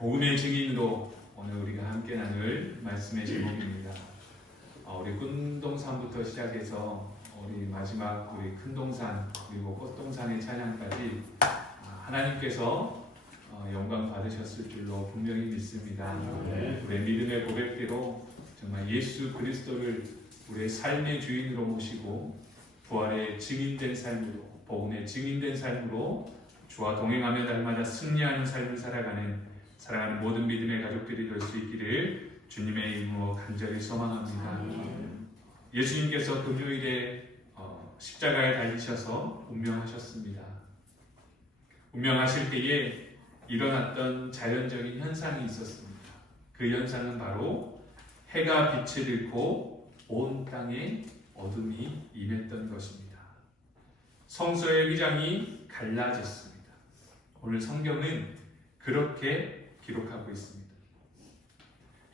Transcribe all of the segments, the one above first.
복음의 증인으로 오늘 우리가 함께 나눌 말씀의 제목입니다. 우리 큰동산부터 시작해서 우리 마지막 우리 큰동산 그리고 꽃동산의 찬양까지 하나님께서 영광 받으셨을 줄로 분명히 믿습니다. 우리의 믿음의 고백대로 정말 예수 그리스도를 우리의 삶의 주인으로 모시고 부활의 증인된 삶으로, 복음의 증인된 삶으로 주와 동행하며 날마다 승리하는 삶을 살아가는 사랑하는 모든 믿음의 가족들이 될 수 있기를 주님의 이름으로 간절히 소망합니다. 예수님께서 금요일에 십자가에 달리셔서 운명하셨습니다. 운명하실 때에 일어났던 자연적인 현상이 있었습니다. 그 현상은 바로 해가 빛을 잃고 온 땅에 어둠이 임했던 것입니다. 성소의 휘장이 갈라졌습니다. 오늘 성경은 그렇게 기록하고 있습니다.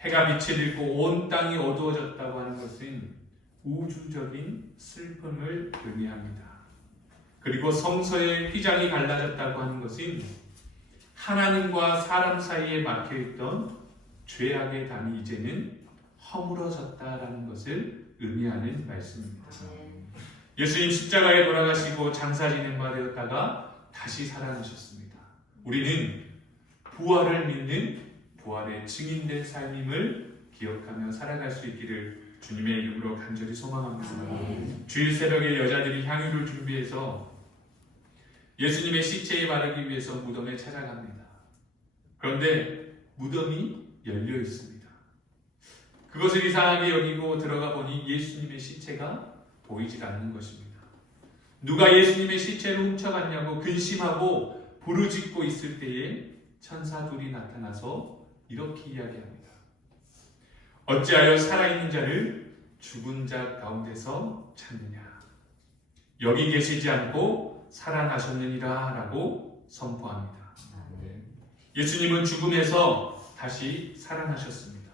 해가 빛을 잃고 온 땅이 어두워졌다고 하는 것은 우주적인 슬픔을 의미합니다. 그리고 성소의 휘장이 갈라졌다고 하는 것은 하나님과 사람 사이에 막혀있던 죄악의 담이 이제는 허물어졌다라는 것을 의미하는 말씀입니다. 예수님 십자가에 돌아가시고 장사 지낸 바 되었다가 다시 살아나셨습니다. 우리는 부활을 믿는 부활의 증인된 삶임을 기억하며 살아갈 수 있기를 주님의 이름으로 간절히 소망합니다. 주일 새벽에 여자들이 향유를 준비해서 예수님의 시체에 바르기 위해서 무덤에 찾아갑니다. 그런데 무덤이 열려 있습니다. 그것을 이상하게 여기고 들어가 보니 예수님의 시체가 보이질 않는 것입니다. 누가 예수님의 시체를 훔쳐갔냐고 근심하고 부르짖고 있을 때에 천사 둘이 나타나서 이렇게 이야기합니다. 어찌하여 살아있는 자를 죽은 자 가운데서 찾느냐? 여기 계시지 않고 살아나셨느니라 라고 선포합니다. 예수님은 죽음에서 다시 살아나셨습니다.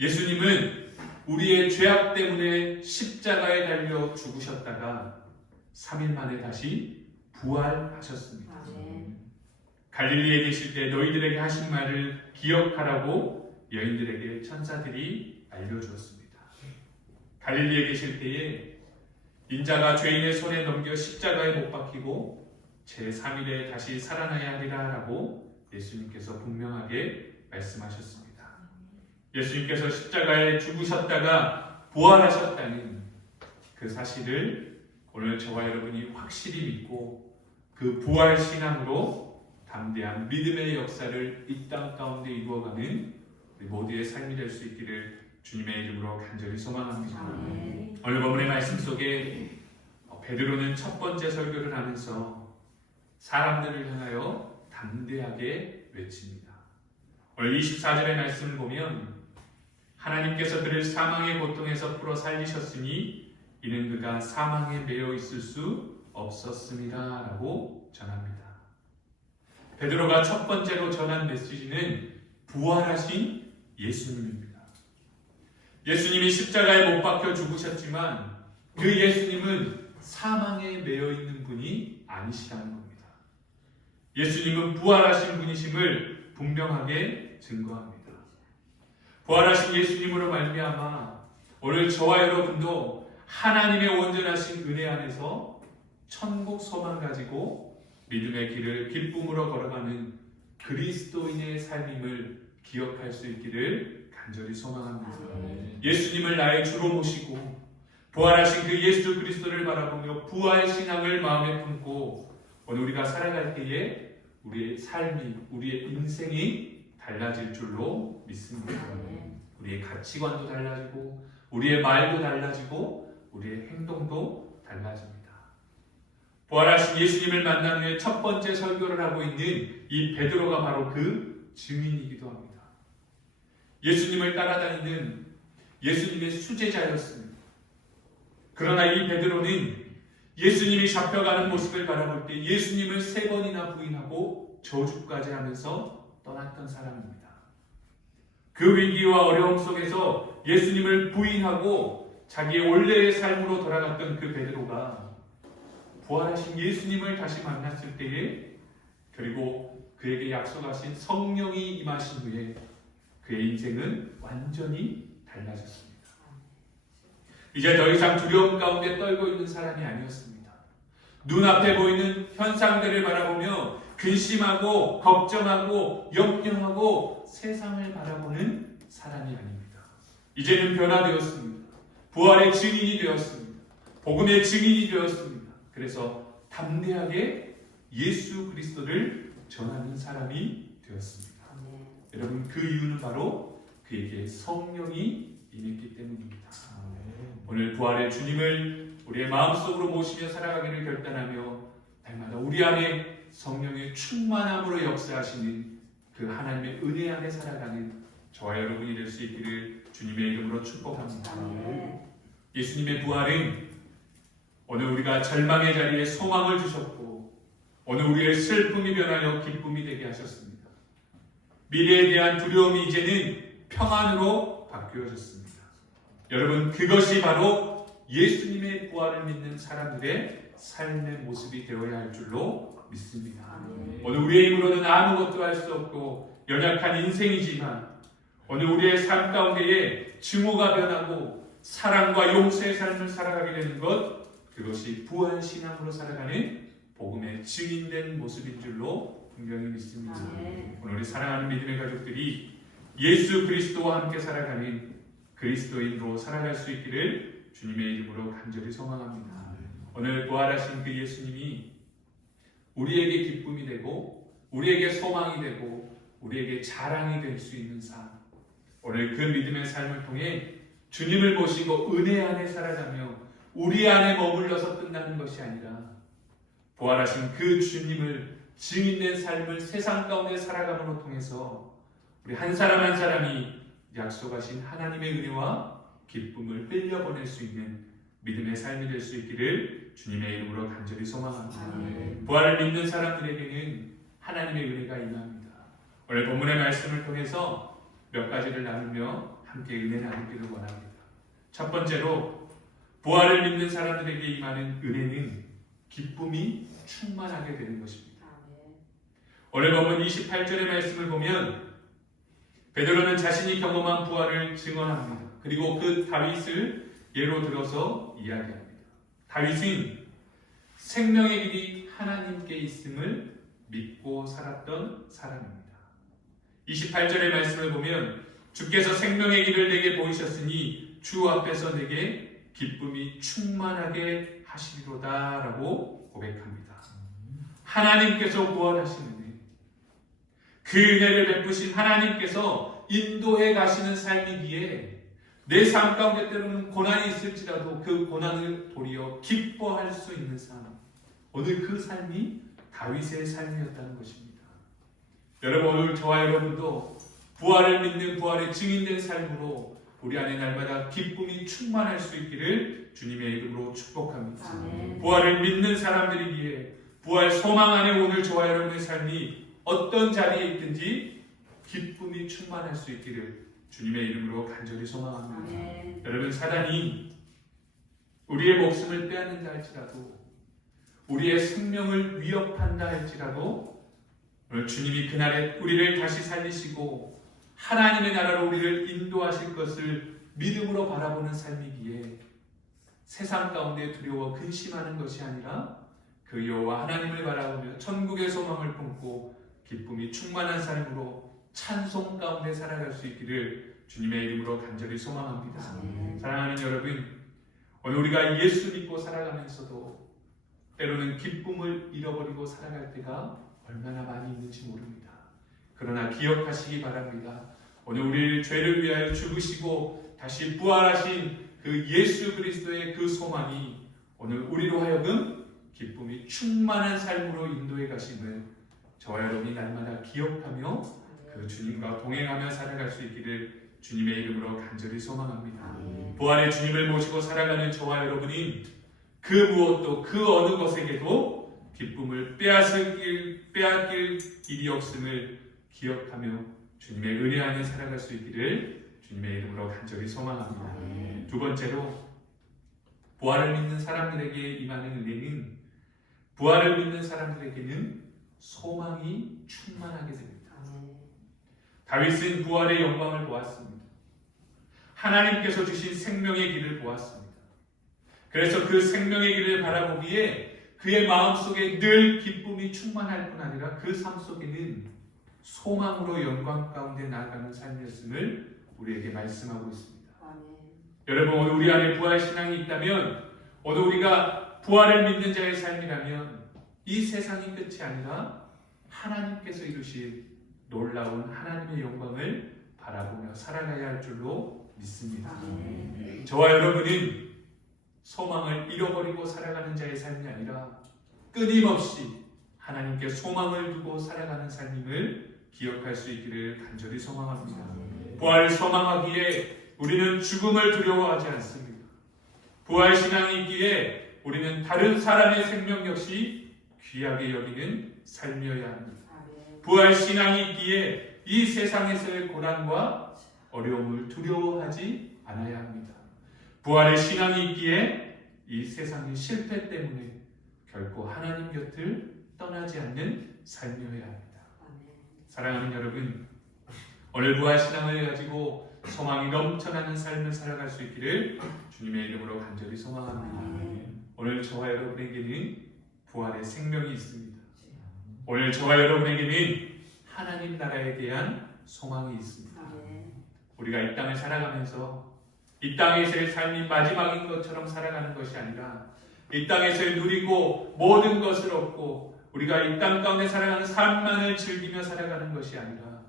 예수님은 우리의 죄악 때문에 십자가에 달려 죽으셨다가 3일 만에 다시 부활하셨습니다. 갈릴리에 계실 때 너희들에게 하신 말을 기억하라고 여인들에게 천사들이 알려주었습니다. 갈릴리에 계실 때에 인자가 죄인의 손에 넘겨 십자가에 못 박히고 제3일에 다시 살아나야 하리라 라고 예수님께서 분명하게 말씀하셨습니다. 예수님께서 십자가에 죽으셨다가 부활하셨다는 그 사실을 오늘 저와 여러분이 확실히 믿고 그 부활 신앙으로 담대한 믿음의 역사를 이 땅 가운데 이루어가는 우리 모두의 삶이 될 수 있기를 주님의 이름으로 간절히 소망합니다. 오늘 본문의 말씀 속에 베드로는 첫 번째 설교를 하면서 사람들을 향하여 담대하게 외칩니다. 오늘 24절의 말씀을 보면 하나님께서 그를 사망의 고통에서 풀어 살리셨으니 이는 그가 사망에 매여 있을 수 없었습니다 라고 전합니다. 베드로가 첫 번째로 전한 메시지는 부활하신 예수님입니다. 예수님이 십자가에 못 박혀 죽으셨지만 그 예수님은 사망에 매여 있는 분이 아니시라는 겁니다. 예수님은 부활하신 분이심을 분명하게 증거합니다. 부활하신 예수님으로 말미암아 오늘 저와 여러분도 하나님의 온전하신 은혜 안에서 천국 소망 가지고 믿음의 길을 기쁨으로 걸어가는 그리스도인의 삶임을 기억할 수 있기를 간절히 소망합니다. 예수님을 나의 주로 모시고 부활하신 그 예수 그리스도를 바라보며 부활 신앙을 마음에 품고 오늘 우리가 살아갈 때에 우리의 삶이, 우리의 인생이 달라질 줄로 믿습니다. 우리의 가치관도 달라지고 우리의 말도 달라지고 우리의 행동도 달라집니다. 부활하신 예수님을 만난 후에 첫 번째 설교를 하고 있는 이 베드로가 바로 그 증인이기도 합니다. 예수님을 따라다니는 예수님의 수제자였습니다. 그러나 이 베드로는 예수님이 잡혀가는 모습을 바라볼 때 예수님을 3번이나 부인하고 저주까지 하면서 떠났던 사람입니다. 그 위기와 어려움 속에서 예수님을 부인하고 자기의 원래의 삶으로 돌아갔던 그 베드로가 부활하신 예수님을 다시 만났을 때에 그리고 그에게 약속하신 성령이 임하신 후에 그의 인생은 완전히 달라졌습니다. 이제 더 이상 두려움 가운데 떨고 있는 사람이 아니었습니다. 눈앞에 보이는 현상들을 바라보며 근심하고 걱정하고 염려하고 세상을 바라보는 사람이 아닙니다. 이제는 변화되었습니다. 부활의 증인이 되었습니다. 복음의 증인이 되었습니다. 그래서 담대하게 예수 그리스도를 전하는 사람이 되었습니다. 여러분, 그 이유는 바로 그에게 성령이 임했기 때문입니다. 오늘 부활의 주님을 우리의 마음속으로 모시며 살아가기를 결단하며 날마다 우리 안에 성령의 충만함으로 역사하시는 그 하나님의 은혜 안에 살아가는 저와 여러분이 될 수 있기를 주님의 이름으로 축복합니다. 예수님의 부활은 오늘 우리가 절망의 자리에 소망을 주셨고 오늘 우리의 슬픔이 변하여 기쁨이 되게 하셨습니다. 미래에 대한 두려움이 이제는 평안으로 바뀌어졌습니다. 여러분, 그것이 바로 예수님의 부활을 믿는 사람들의 삶의 모습이 되어야 할 줄로 믿습니다. 오늘 우리의 힘으로는 아무것도 할 수 없고 연약한 인생이지만 오늘 우리의 삶 가운데에 증오가 변하고 사랑과 용서의 삶을 살아가게 되는 것, 그것이 부활신앙으로 살아가는 복음의 증인된 모습인 줄로 분명히 믿습니다. 오늘 우리 사랑하는 믿음의 가족들이 예수 그리스도와 함께 살아가는 그리스도인으로 살아갈 수 있기를 주님의 이름으로 간절히 소망합니다. 오늘 부활하신 그 예수님이 우리에게 기쁨이 되고 우리에게 소망이 되고 우리에게 자랑이 될 수 있는 삶, 오늘 그 믿음의 삶을 통해 주님을 모시고 은혜 안에 살아가며 우리 안에 머물러서 끝나는 것이 아니라 부활하신 그 주님을 증인된 삶을 세상 가운데 살아감으로 통해서 우리 한 사람 한 사람이 약속하신 하나님의 은혜와 기쁨을 흘려보낼 수 있는 믿음의 삶이 될 수 있기를 주님의 이름으로 간절히 소망합니다. 부활을 믿는 사람들에게는 하나님의 은혜가 임합니다. 오늘 본문의 말씀을 통해서 몇 가지를 나누며 함께 은혜 나누기를 원합니다. 첫 번째로 부활을 믿는 사람들에게 임하는 은혜는 기쁨이 충만하게 되는 것입니다. 오늘 본문 28절의 말씀을 보면 베드로는 자신이 경험한 부활을 증언합니다. 그리고 그 다윗을 예로 들어서 이야기합니다. 다윗은 생명의 길이 하나님께 있음을 믿고 살았던 사람입니다. 28절의 말씀을 보면 주께서 생명의 길을 내게 보이셨으니 주 앞에서 내게 기쁨이 충만하게 하시리로다 라고 고백합니다. 하나님께서 구원하시는 은혜, 그 은혜를 베푸신 하나님께서 인도해 가시는 삶이기에 내 삶 가운데 때로는 고난이 있을지라도 그 고난을 도리어 기뻐할 수 있는 삶, 오늘 그 삶이 다윗의 삶이었다는 것입니다. 여러분, 오늘 저와 여러분도 부활을 믿는 부활의 증인된 삶으로 우리 안에 날마다 기쁨이 충만할 수 있기를 주님의 이름으로 축복합니다. 부활을 믿는 사람들이기에 부활 소망 안에 오늘 저와 여러분의 삶이 어떤 자리에 있든지 기쁨이 충만할 수 있기를 주님의 이름으로 간절히 소망합니다. 여러분, 사단이 우리의 목숨을 빼앗는다 할지라도 우리의 생명을 위협한다 할지라도 오늘 주님이 그날에 우리를 다시 살리시고 하나님의 나라로 우리를 인도하실 것을 믿음으로 바라보는 삶이기에 세상 가운데 두려워 근심하는 것이 아니라 그 여호와 하나님을 바라보며 천국의 소망을 품고 기쁨이 충만한 삶으로 찬송 가운데 살아갈 수 있기를 주님의 이름으로 간절히 소망합니다. 사랑하는 여러분, 오늘 우리가 예수 믿고 살아가면서도 때로는 기쁨을 잃어버리고 살아갈 때가 얼마나 많이 있는지 모릅니다. 그러나 기억하시기 바랍니다. 오늘 우리 죄를 위하여 죽으시고 다시 부활하신 그 예수 그리스도의 그 소망이 오늘 우리로 하여금 기쁨이 충만한 삶으로 인도해 가심을 저와 여러분이 날마다 기억하며 그 주님과 동행하며 살아갈 수 있기를 주님의 이름으로 간절히 소망합니다. 부활의 주님을 모시고 살아가는 저와 여러분이 그 무엇도 그 어느 것에게도 기쁨을 빼앗길 일이 없음을 기억하며 주님의 은혜 안에 살아갈 수 있기를 주님의 이름으로 간절히 소망합니다. 두 번째로 부활을 믿는 사람들에게 임하는 은혜는 부활을 믿는 사람들에게는 소망이 충만하게 됩니다. 다윗은 부활의 영광을 보았습니다. 하나님께서 주신 생명의 길을 보았습니다. 그래서 그 생명의 길을 바라보기에 그의 마음속에 늘 기쁨이 충만할 뿐 아니라 그 삶 속에는 소망으로 영광 가운데 나아가는 삶이었음을 우리에게 말씀하고 있습니다. 여러분, 오늘 우리 안에 부활 신앙이 있다면, 오늘 우리가 부활을 믿는 자의 삶이라면 이 세상이 끝이 아니라 하나님께서 이루실 놀라운 하나님의 영광을 바라보며 살아가야 할 줄로 믿습니다. 저와 여러분은 소망을 잃어버리고 살아가는 자의 삶이 아니라 끊임없이 하나님께 소망을 두고 살아가는 삶임을 기억할 수 있기를 간절히 소망합니다. 부활을 소망하기에 우리는 죽음을 두려워하지 않습니다. 부활 신앙이 있기에 우리는 다른 사람의 생명 역시 귀하게 여기는 삶이어야 합니다. 부활 신앙이 있기에 이 세상에서의 고난과 어려움을 두려워하지 않아야 합니다. 부활의 신앙이 있기에 이 세상의 실패 때문에 결코 하나님 곁을 떠나지 않는 삶이어야 합니다. 사랑하는 여러분, 오늘 부활 신앙을 가지고 소망이 넘쳐나는 삶을 살아갈 수 있기를 주님의 이름으로 간절히 소망합니다. 오늘 저와 여러분에게는 부활의 생명이 있습니다. 오늘 저와 여러분에게는 하나님 나라에 대한 소망이 있습니다. 우리가 이 땅을 살아가면서 이 땅에서의 삶이 마지막인 것처럼 살아가는 것이 아니라 이 땅에서의 누리고 모든 것을 얻고 우리가 이 땅 가운데 살아가는 삶만을 즐기며 살아가는 것이 아니라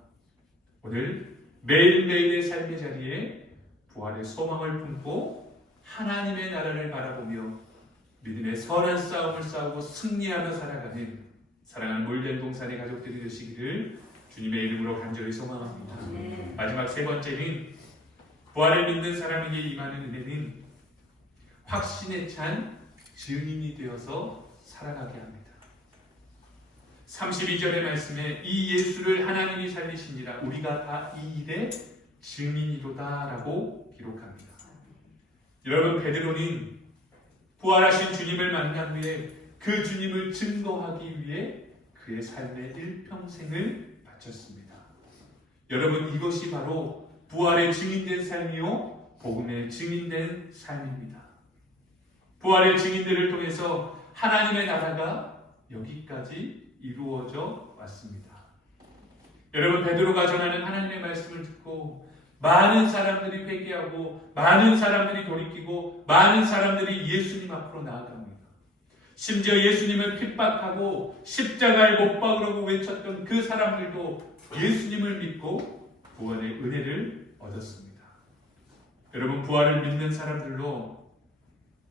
오늘 매일매일의 삶의 자리에 부활의 소망을 품고 하나님의 나라를 바라보며 믿음의 선한 싸움을 싸우고 승리하며 살아가는 사랑하는 몰된 동산의 가족들이 되시기를 주님의 이름으로 간절히 소망합니다. 마지막 세 번째는 부활을 믿는 사람에게 임하는 은혜는 확신에 찬 증인이 되어서 살아가게 합니다. 32절의 말씀에 이 예수를 하나님이 살리시니라 우리가 다 이 일의 증인이로다 라고 기록합니다. 여러분, 베드로는 부활하신 주님을 만난 후에 그 주님을 증거하기 위해 그의 삶의 일평생을 바쳤습니다. 여러분, 이것이 바로 부활의 증인된 삶이요 복음의 증인된 삶입니다. 부활의 증인들을 통해서 하나님의 나라가 여기까지 이루어져 왔습니다. 여러분, 베드로가 전하는 하나님의 말씀을 듣고 많은 사람들이 회개하고 많은 사람들이 돌이키고 많은 사람들이 예수님 앞으로 나아갑니다. 심지어 예수님을 핍박하고 십자가에 못 박으라고 외쳤던 그 사람들도 예수님을 믿고 구원의 은혜를 얻었습니다. 여러분, 부활을 믿는 사람들로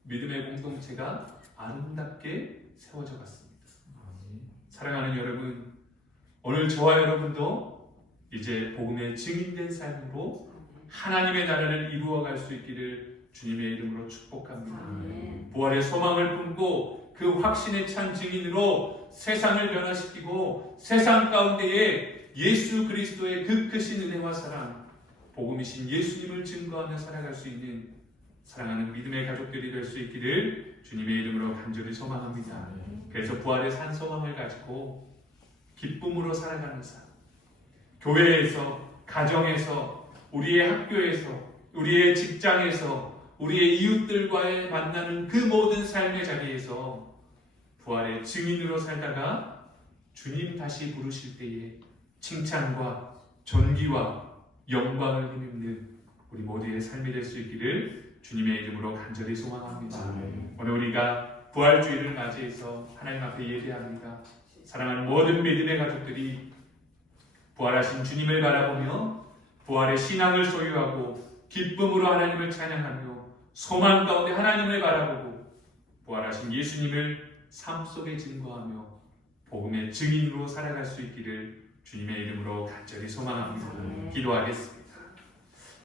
믿음의 공동체가 아름답게 세워져 갔습니다. 사랑하는 여러분, 오늘 저와 여러분도 이제 복음의 증인된 삶으로 하나님의 나라를 이루어갈 수 있기를 주님의 이름으로 축복합니다. 부활의 소망을 품고 그 확신에 찬 증인으로 세상을 변화시키고 세상 가운데에 예수 그리스도의 그 크신 은혜와 사랑, 복음이신 예수님을 증거하며 살아갈 수 있는 사랑하는 믿음의 가족들이 될 수 있기를 주님의 이름으로 간절히 소망합니다. 그래서 부활의 산 소망을 가지고 기쁨으로 살아가는 삶, 교회에서, 가정에서, 우리의 학교에서, 우리의 직장에서, 우리의 이웃들과의 만나는 그 모든 삶의 자리에서 부활의 증인으로 살다가 주님 다시 부르실 때에 칭찬과 존귀와 영광을 힘입는 우리 모두의 삶이 될 수 있기를 주님의 이름으로 간절히 소망합니다. 오늘 우리가 부활주의를 맞이해서 하나님 앞에 예배합니다. 사랑하는 모든 믿음의 가족들이 부활하신 주님을 바라보며 부활의 신앙을 소유하고 기쁨으로 하나님을 찬양하며 소망 가운데 하나님을 바라보고 부활하신 예수님을 삶 속에 증거하며 복음의 증인으로 살아갈 수 있기를 주님의 이름으로 간절히 소망합니다. 기도하겠습니다.